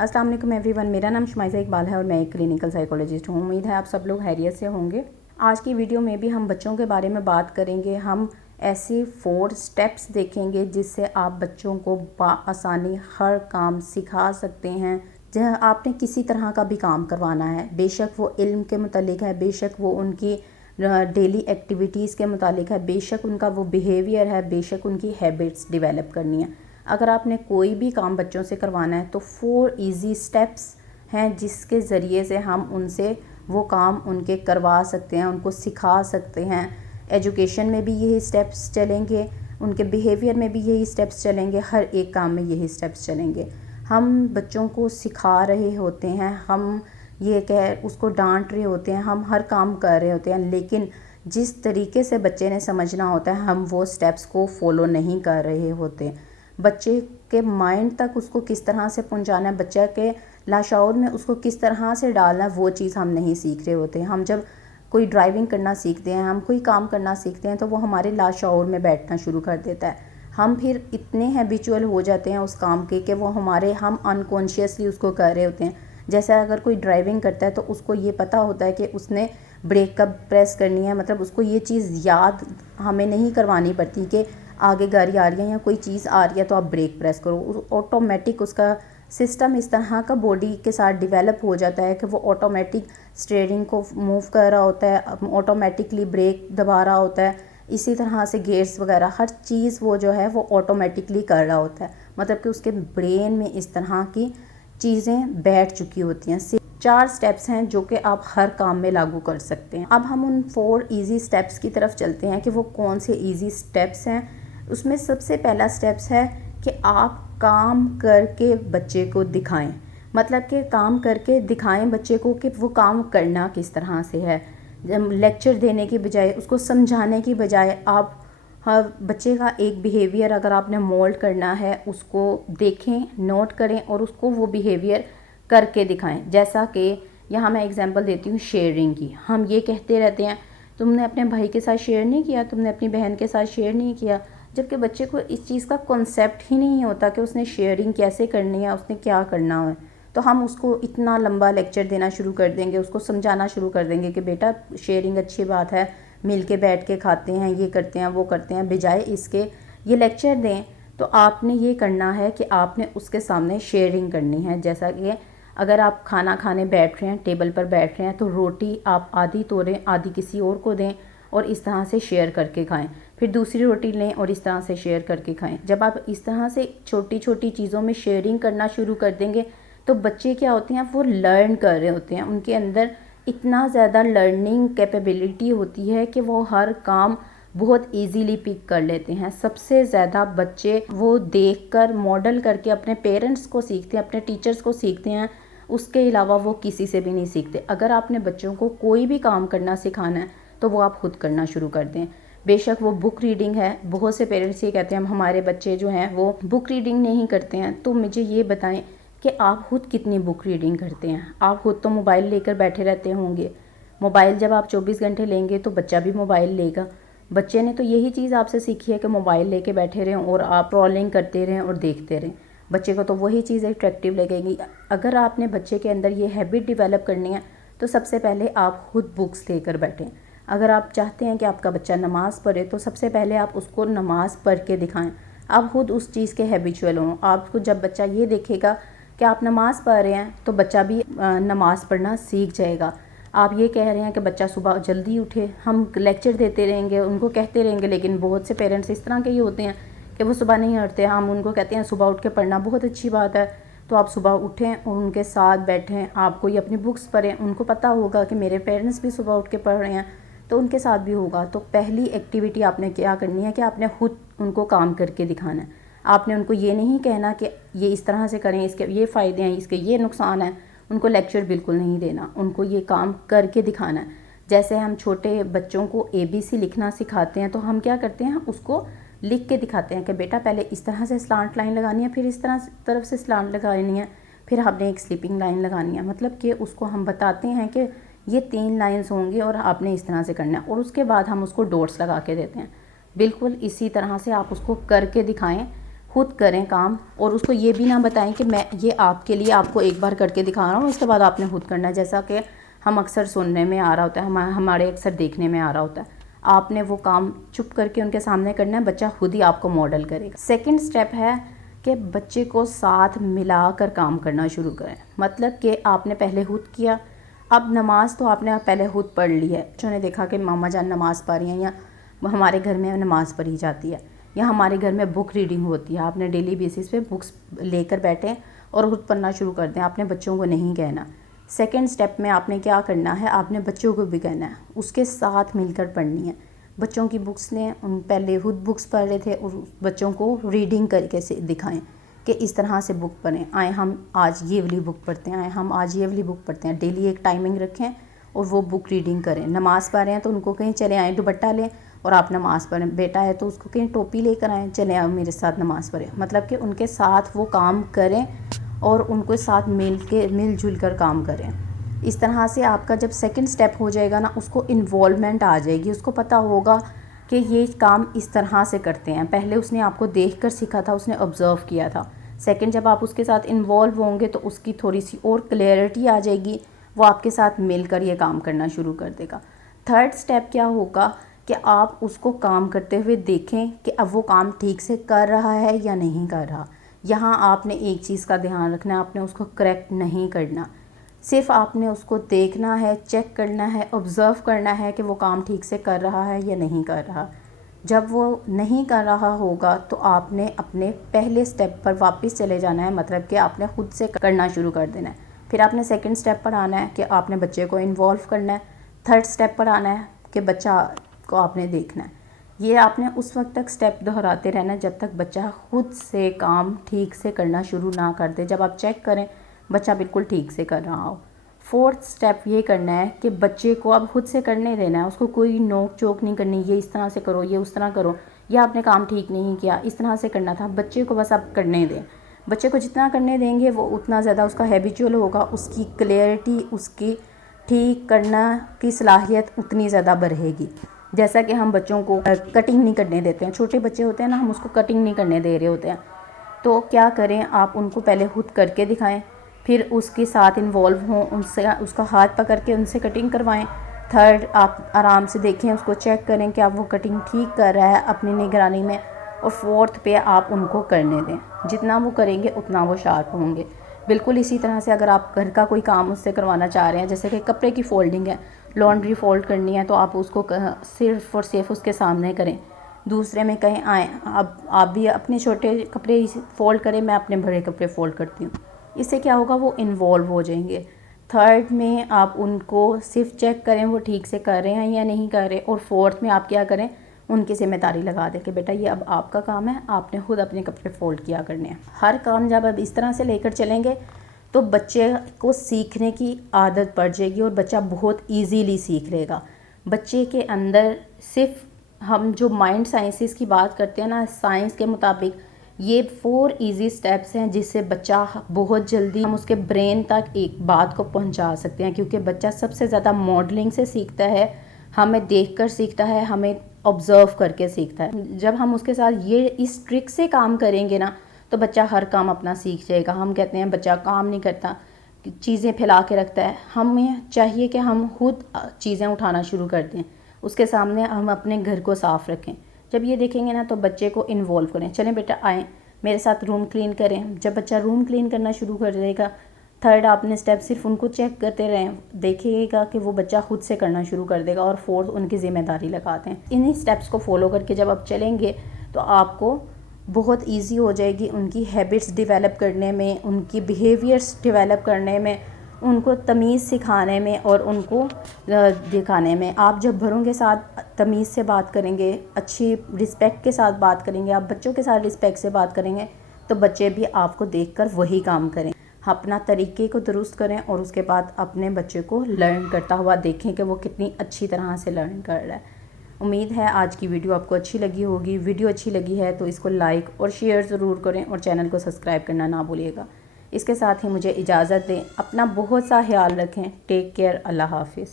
अस्सलाम वालेकुम एवरीवन, मेरा नाम शुमाइज़ा इकबाल है और मैं एक क्लिनिकल साइकोलॉजिस्ट हूँ। उम्मीद है आप सब लोग खैरियत से होंगे। आज की वीडियो में भी हम बच्चों के बारे में बात करेंगे। हम ऐसे 4 स्टेप्स देखेंगे जिससे आप बच्चों को आसानी हर काम सिखा सकते हैं। जहाँ आपने किसी तरह का भी काम करवाना है, बेशक वो इल्म के मुतालिक है, बेशक वो उनकी डेली एक्टिविटीज़ के मुतालिक है, बेशक उनका वो बिहेवियर है, बेशक उनकी हैबिट्स डेवलप करनी है। अगर आपने कोई भी काम बच्चों से करवाना है तो 4 इजी स्टेप्स हैं जिसके ज़रिए से हम उनसे वो काम उनके करवा सकते हैं, उनको सिखा सकते हैं। एजुकेशन में भी यही स्टेप्स चलेंगे, उनके बिहेवियर में भी यही स्टेप्स चलेंगे, हर एक काम में यही स्टेप्स चलेंगे। हम बच्चों को सिखा रहे होते हैं, हम ये उसको डांट रहे होते हैं, हम हर काम कर रहे होते हैं, लेकिन जिस तरीके से बच्चे ने समझना होता है हम वो स्टेप्स को फॉलो नहीं कर रहे होते। बच्चे के माइंड तक उसको किस तरह से पहुंचाना है, बच्चे के लाशऊर में उसको किस तरह से डालना है, वो चीज़ हम नहीं सीख रहे होते। हम जब कोई ड्राइविंग करना सीखते हैं, हम कोई काम करना सीखते हैं तो वो हमारे लाशऊर में बैठना शुरू कर देता है। हम फिर इतने हैबिचुअल हो जाते हैं उस काम के कि वो हम अनकॉन्शियसली उसको कर रहे होते हैं। जैसे अगर कोई ड्राइविंग करता है तो उसको ये पता होता है कि उसने ब्रेक कब प्रेस करनी है, मतलब उसको ये चीज़ याद हमें नहीं करवानी पड़ती कि आगे गाड़ी आ रही है या कोई चीज़ आ रही है तो आप ब्रेक प्रेस करो। ऑटोमेटिक उसका सिस्टम इस तरह का बॉडी के साथ डेवलप हो जाता है कि वो ऑटोमेटिक स्टीयरिंग को मूव कर रहा होता है, ऑटोमेटिकली ब्रेक दबा रहा होता है। इसी तरह से गेयर्स वगैरह हर चीज़ वो जो है वो ऑटोमेटिकली कर रहा होता है, मतलब कि उसके ब्रेन में इस तरह की चीज़ें बैठ चुकी होती हैं। 4 स्टेप्स हैं जो कि आप हर काम में लागू कर सकते हैं। अब हम उन 4 इजी स्टेप्स की तरफ चलते हैं कि वो कौन से इजी स्टेप्स हैं। उसमें सबसे पहला स्टेप्स है कि आप काम करके बच्चे को दिखाएं, मतलब कि काम करके दिखाएं बच्चे को कि वो काम करना किस तरह से है। लेक्चर देने की बजाय, उसको समझाने की बजाय आप बच्चे का एक बिहेवियर अगर आपने मोल्ड करना है उसको देखें, नोट करें और उसको वो बिहेवियर करके दिखाएं। जैसा कि यहाँ मैं एग्जांपल देती हूँ शेयरिंग की। हम ये कहते रहते हैं तुमने अपने भाई के साथ शेयर नहीं किया, तुमने अपनी बहन के साथ शेयर नहीं किया, जबकि बच्चे को इस चीज़ का कॉन्सेप्ट ही नहीं होता कि उसने शेयरिंग कैसे करनी है, उसने क्या करना है। तो हम उसको इतना लंबा लेक्चर देना शुरू कर देंगे, उसको समझाना शुरू कर देंगे कि बेटा शेयरिंग अच्छी बात है, मिल के बैठ के खाते हैं, ये करते हैं, वो करते हैं। बजाय इसके ये लेक्चर दें तो आपने ये करना है कि आपने उसके सामने शेयरिंग करनी है। जैसा कि अगर आप खाना खाने बैठ रहे हैं, टेबल पर बैठ रहे हैं, तो रोटी आप आधी तोड़ें, आधी किसी और को दें और इस तरह से शेयर करके खाएं। फिर दूसरी रोटी लें और इस तरह से शेयर करके खाएं। जब आप इस तरह से छोटी छोटी चीज़ों में शेयरिंग करना शुरू कर देंगे तो बच्चे क्या होते हैं, वो लर्न कर रहे होते हैं। उनके अंदर इतना ज़्यादा लर्निंग कैपेबिलिटी होती है कि वो हर काम बहुत इजीली पिक कर लेते हैं। सबसे ज़्यादा बच्चे वो देखकर मॉडल करके अपने पेरेंट्स को सीखते हैं, अपने टीचर्स को सीखते हैं, उसके अलावा वो किसी से भी नहीं सीखते। अगर आपने बच्चों को कोई भी काम करना सिखाना है तो वो आप खुद करना शुरू कर दें। बेशक वो बुक रीडिंग है, बहुत से पेरेंट्स ये कहते हैं हमारे बच्चे जो हैं वो बुक रीडिंग नहीं करते हैं। तो मुझे ये बताएं कि आप खुद कितनी बुक रीडिंग करते हैं। आप खुद तो मोबाइल लेकर बैठे रहते होंगे। मोबाइल जब आप 24 घंटे लेंगे तो बच्चा भी मोबाइल लेगा। बच्चे ने तो यही चीज़ आपसे सीखी है कि मोबाइल लेके बैठे रहें और आप स्क्रॉलिंग करते रहें और देखते रहें। बच्चे को तो वही चीज़ अट्रैक्टिव लगेगी। अगर आपने बच्चे के अंदर ये हैबिट डेवलप करनी है तो सबसे पहले आप खुद बुक्स लेकर बैठें। अगर आप चाहते हैं कि आपका बच्चा नमाज़ पढ़े तो सबसे पहले आप उसको नमाज़ पढ़ के दिखाएं। आप खुद उस चीज़ के हैबिचुअल हों। आपको जब बच्चा ये देखेगा कि आप नमाज़ पढ़ रहे हैं तो बच्चा भी नमाज़ पढ़ना सीख जाएगा। आप ये कह रहे हैं कि बच्चा सुबह जल्दी उठे, हम लेक्चर देते रहेंगे, उनको कहते रहेंगे, लेकिन बहुत से पेरेंट्स इस तरह के ही होते हैं कि वो सुबह नहीं उठते। हम उनको कहते हैं सुबह उठ के पढ़ना बहुत अच्छी बात है, तो आप सुबह उठें और उनके साथ बैठें, आप कोई अपनी बुक्स पढ़ें। उनको पता होगा कि मेरे पेरेंट्स भी सुबह उठ के पढ़ रहे हैं तो उनके साथ भी होगा। तो पहली एक्टिविटी आपने क्या करनी है कि आपने खुद उनको काम करके दिखाना है। आपने उनको ये नहीं कहना कि ये इस तरह से करें, इसके ये फ़ायदे हैं, इसके ये नुकसान हैं। उनको लेक्चर बिल्कुल नहीं देना, उनको ये काम करके दिखाना है। जैसे हम छोटे बच्चों को ABC लिखना सिखाते हैं तो हम क्या करते हैं, उसको लिख के दिखाते हैं कि बेटा पहले इस तरह से स्लांट लाइन लगानी है, फिर इस तरफ से स्लांट लगानी है, फिर आपने एक स्लिपिंग लाइन लगानी है। मतलब कि उसको हम बताते हैं कि ये 3 लाइंस होंगी और आपने इस तरह से करना है, और उसके बाद हम उसको डॉट्स लगा के देते हैं। बिल्कुल इसी तरह से आप उसको करके दिखाएं। خود کریں کام، اور اس کو یہ بھی نہ بتائیں کہ میں یہ آپ کے لیے آپ کو ایک بار کر کے دکھا رہا ہوں، اس کے بعد آپ نے خود کرنا ہے، جیسا کہ ہم اکثر سننے میں آ رہا ہوتا ہے، ہمارے اکثر دیکھنے میں آ رہا ہوتا ہے۔ آپ نے وہ کام چپ کر کے ان کے سامنے کرنا ہے، بچہ خود ہی آپ کو ماڈل کرے گا۔ سیکنڈ سٹیپ ہے کہ بچے کو ساتھ ملا کر کام کرنا شروع کریں، مطلب کہ آپ نے پہلے خود کیا، اب نماز تو آپ نے پہلے خود پڑھ لی ہے، بچوں نے دیکھا کہ ماما جان نماز پڑھ رہی ہیں، یا ہمارے گھر میں نماز پڑھی جاتی ہے، یا ہمارے گھر میں بک ریڈنگ ہوتی ہے، آپ نے ڈیلی بیسس پہ بکس لے کر بیٹھیں اور خود پڑھنا شروع کر دیں۔ آپ نے بچوں کو نہیں کہنا۔ سیکنڈ سٹیپ میں آپ نے کیا کرنا ہے، آپ نے بچوں کو بھی کہنا ہے، اس کے ساتھ مل کر پڑھنی ہے۔ بچوں کی بکس لیں، ان پہلے خود بکس پڑھ رہے تھے، اور بچوں کو ریڈنگ کر کے دکھائیں کہ اس طرح سے بک پڑھیں، آئیں ہم آج یہ والی بک پڑھتے ہیں، آئیں ہم آج یہ والی بک پڑھتے ہیں۔ ڈیلی ایک ٹائمنگ رکھیں اور وہ بک ریڈنگ کریں۔ نماز پڑھ رہے ہیں تو ان کو کہیں چلے آئیں دوپٹہ لیں اور آپ نماز پڑھیں، بیٹا ہے تو اس کو کہیں ٹوپی لے کر آئیں، چلے آؤ میرے ساتھ نماز پڑھیں، مطلب کہ ان کے ساتھ وہ کام کریں اور ان کو ساتھ مل جل کر کام کریں۔ اس طرح سے آپ کا جب سیکنڈ سٹیپ ہو جائے گا نا، اس کو انوالومنٹ آ جائے گی، اس کو پتہ ہوگا کہ یہ کام اس طرح سے کرتے ہیں۔ پہلے اس نے آپ کو دیکھ کر سیکھا تھا، اس نے آبزرو کیا تھا۔ سیکنڈ جب آپ اس کے ساتھ انوالو ہوں گے تو اس کی تھوڑی سی اور کلیئرٹی آ جائے گی، وہ آپ کے ساتھ مل کر یہ کام کرنا شروع کر دے گا۔ تھرڈ سٹیپ کیا ہوگا کہ آپ اس کو کام کرتے ہوئے دیکھیں کہ اب وہ کام ٹھیک سے کر رہا ہے یا نہیں کر رہا۔ یہاں آپ نے ایک چیز کا دھیان رکھنا ہے، آپ نے اس کو کریکٹ نہیں کرنا، صرف آپ نے اس کو دیکھنا ہے، چیک کرنا ہے، آبزرو کرنا ہے کہ وہ کام ٹھیک سے کر رہا ہے یا نہیں کر رہا۔ جب وہ نہیں کر رہا ہوگا تو آپ نے اپنے پہلے سٹیپ پر واپس چلے جانا ہے، مطلب کہ آپ نے خود سے کرنا شروع کر دینا ہے۔ پھر آپ نے سیکنڈ سٹیپ پر آنا ہے کہ آپ نے بچے کو انوالو کرنا ہے۔ تھرڈ سٹیپ پر آنا ہے کہ بچہ کو آپ نے دیکھنا ہے۔ یہ آپ نے اس وقت تک سٹیپ دہراتے رہنا ہے جب تک بچہ خود سے کام ٹھیک سے کرنا شروع نہ کر دے، جب آپ چیک کریں بچہ بالکل ٹھیک سے کر رہا ہو۔ فورتھ سٹیپ یہ کرنا ہے کہ بچے کو اب خود سے کرنے دینا ہے، اس کو کوئی نوک چوک نہیں کرنی، یہ اس طرح سے کرو، یہ اس طرح کرو، یہ آپ نے کام ٹھیک نہیں کیا، اس طرح سے کرنا تھا۔ بچے کو بس آپ کرنے دیں، بچے کو جتنا کرنے دیں گے وہ اتنا زیادہ اس کا ہیبیچول ہوگا، اس کی کلیئرٹی، اس کی ٹھیک کرنا کی صلاحیت اتنی زیادہ بڑھے گی۔ جیسا کہ ہم بچوں کو کٹنگ نہیں کرنے دیتے ہیں، چھوٹے بچے ہوتے ہیں نا، ہم اس کو کٹنگ نہیں کرنے دے رہے ہوتے ہیں، تو کیا کریں، آپ ان کو پہلے خود کر کے دکھائیں، پھر اس کے ساتھ انوالو ہوں، ان سے اس کا ہاتھ پکڑ کے ان سے کٹنگ کروائیں۔ تھرڈ آپ آرام سے دیکھیں، اس کو چیک کریں کہ آپ وہ کٹنگ ٹھیک کر رہا ہے اپنی نگرانی میں، اور فورتھ پہ آپ ان کو کرنے دیں، جتنا وہ کریں گے اتنا وہ شارپ ہوں گے۔ بالکل اسی طرح سے اگر آپ گھر کا کوئی کام اس سے کروانا چاہ رہے ہیں، جیسے کہ کپڑے کی فولڈنگ ہے، لانڈری فولڈ کرنی ہے، تو آپ اس کو صرف اور صرف اس کے سامنے کریں، دوسرے میں کہیں آئیں اب آپ بھی اپنے چھوٹے کپڑے فولڈ کریں، میں اپنے بڑے کپڑے فولڈ کرتی ہوں، اس سے کیا ہوگا وہ انوالو ہو جائیں گے۔ تھرڈ میں آپ ان کو صرف چیک کریں وہ ٹھیک سے کر رہے ہیں یا نہیں کر رہے، اور فورتھ میں آپ کیا کریں، ان کی ذمہ داری لگا دیں کہ بیٹا یہ اب آپ کا کام ہے، آپ نے خود اپنے کپڑے فولڈ کیا کرنے ہیں۔ ہر کام جب اب اس طرح سے لے کر چلیں گے تو بچے کو سیکھنے کی عادت پڑ جائے گی، اور بچہ بہت ایزیلی سیکھ لے گا۔ بچے کے اندر صرف ہم جو مائنڈ سائنسز کی بات کرتے ہیں نا، سائنس کے مطابق یہ 4 ایزی سٹیپس ہیں جس سے بچہ بہت جلدی ہم اس کے برین تک ایک بات کو پہنچا سکتے ہیں، کیونکہ بچہ سب سے زیادہ ماڈلنگ سے سیکھتا ہے، ہمیں دیکھ کر سیکھتا ہے، ہمیں آبزرو کر کے سیکھتا ہے۔ جب ہم اس کے ساتھ یہ اس ٹرک سے کام کریں گے نا تو بچہ ہر کام اپنا سیکھ جائے گا۔ ہم کہتے ہیں بچہ کام نہیں کرتا، چیزیں پھیلا کے رکھتا ہے، ہمیں چاہیے کہ ہم خود چیزیں اٹھانا شروع کر دیں، اس کے سامنے ہم اپنے گھر کو صاف رکھیں۔ جب یہ دیکھیں گے نا تو بچے کو انوالو کریں، چلیں بیٹا آئیں میرے ساتھ روم کلین کریں۔ جب بچہ روم کلین کرنا شروع کر دے گا، تھرڈ آپ نے سٹیپ صرف ان کو چیک کرتے رہیں، دیکھیے گا کہ وہ بچہ خود سے کرنا شروع کر دے گا، اور فورتھ ان کی ذمہ داری لگاتے ہیں۔ انہی سٹیپس کو فالو کر کے جب آپ چلیں گے تو آپ کو بہت ایزی ہو جائے گی ان کی ہیبٹس ڈیولپ کرنے میں، ان کی بیہیویئرس ڈیولپ کرنے میں، ان کو تمیز سکھانے میں اور ان کو دکھانے میں۔ آپ جب بڑوں کے ساتھ تمیز سے بات کریں گے، اچھی رسپیکٹ کے ساتھ بات کریں گے، آپ بچوں کے ساتھ رسپیکٹ سے بات کریں گے تو بچے بھی آپ کو دیکھ کر وہی کام کریں۔ اپنا طریقے کو درست کریں اور اس کے بعد اپنے بچے کو لرن کرتا ہوا دیکھیں کہ وہ کتنی اچھی طرح سے لرن کر رہا ہے۔ امید ہے آج کی ویڈیو آپ کو اچھی لگی ہوگی۔ ویڈیو اچھی لگی ہے تو اس کو لائک اور شیئر ضرور کریں، اور چینل کو سبسکرائب کرنا نہ بھولیے گا۔ اس کے ساتھ ہی مجھے اجازت دیں، اپنا بہت سا خیال رکھیں۔ ٹیک کیئر، اللہ حافظ۔